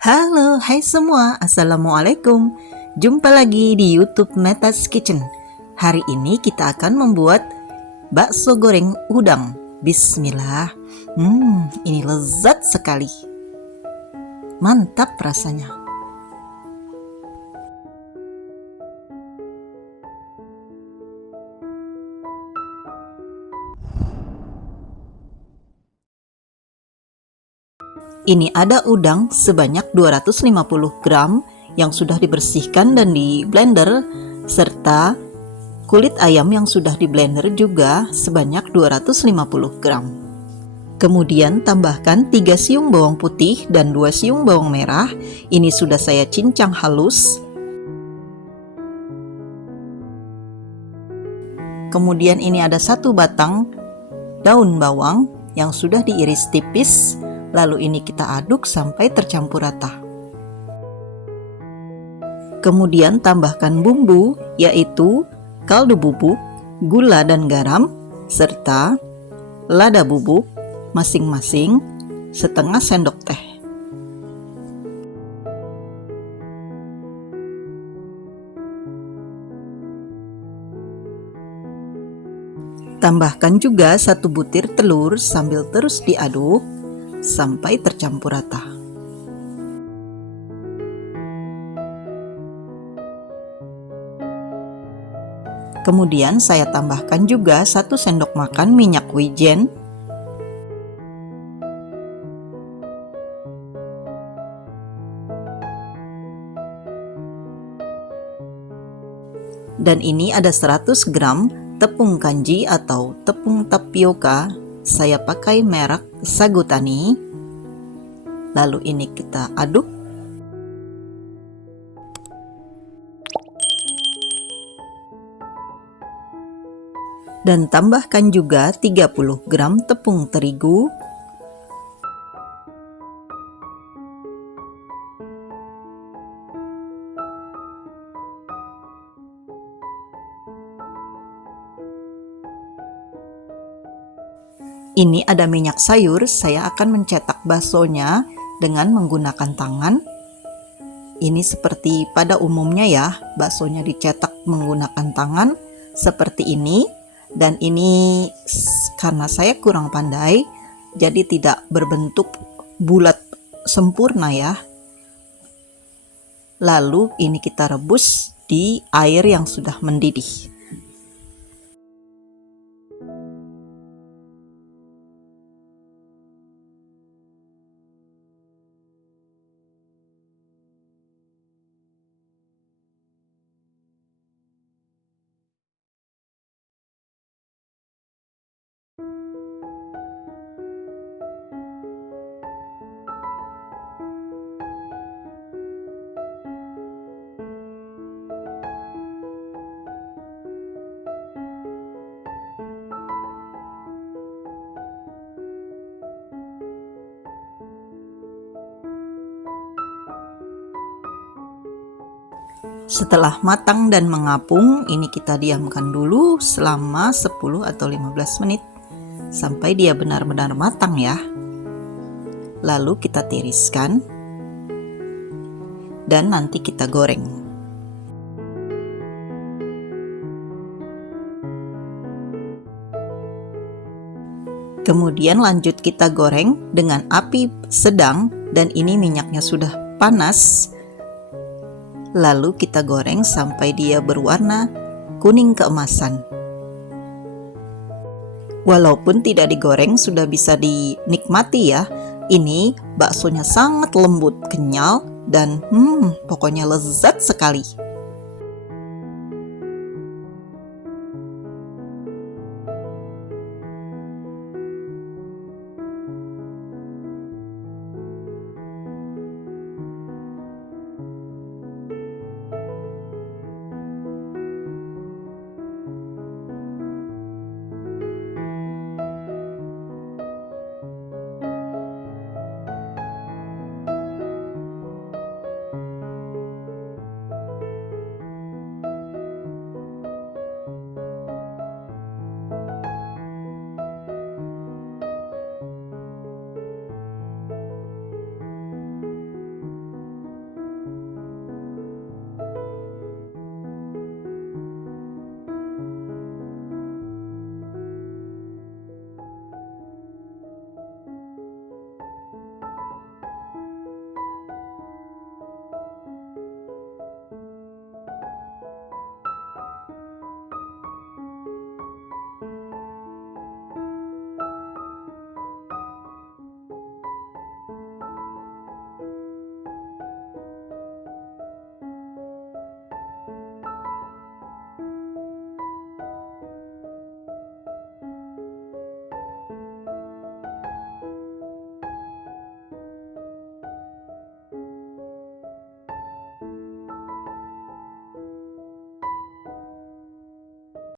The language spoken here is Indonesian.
Halo, hai semua, Assalamualaikum. Jumpa lagi di YouTube Metas Kitchen. Hari ini kita akan membuat bakso goreng udang. Bismillah. Ini lezat sekali. Mantap rasanya. Ini ada udang sebanyak 250 gram yang sudah dibersihkan dan di blender, serta kulit ayam yang sudah di blender juga sebanyak 250 gram. Kemudian tambahkan 3 siung bawang putih dan 2 siung bawang merah. Ini sudah saya cincang halus. Kemudian ini ada 1 batang daun bawang yang sudah diiris tipis. Lalu ini kita aduk sampai tercampur rata. Kemudian tambahkan bumbu, yaitu kaldu bubuk, gula dan garam, serta lada bubuk masing-masing setengah sendok teh. Tambahkan juga 1 butir telur sambil terus diaduk sampai tercampur rata. Kemudian saya tambahkan juga 1 sendok makan minyak wijen, dan ini ada 100 gram tepung kanji atau tepung tapioka. Saya pakai merek Sagu Tani. Lalu ini kita aduk. Dan tambahkan juga 30 gram tepung terigu. Ini ada minyak sayur, saya akan mencetak baksonya dengan menggunakan tangan. Ini seperti pada umumnya ya, baksonya dicetak menggunakan tangan seperti ini. Dan ini karena saya kurang pandai, jadi tidak berbentuk bulat sempurna ya. Lalu ini kita rebus di air yang sudah mendidih. Setelah matang dan mengapung, ini kita diamkan dulu selama 10 atau 15 menit sampai dia benar-benar matang ya. Lalu kita tiriskan dan nanti kita goreng. Kemudian lanjut kita goreng dengan api sedang, dan ini minyaknya sudah panas. Lalu kita goreng sampai dia berwarna kuning keemasan. Walaupun tidak digoreng sudah bisa dinikmati ya. Ini baksonya sangat lembut, kenyal, dan pokoknya lezat sekali.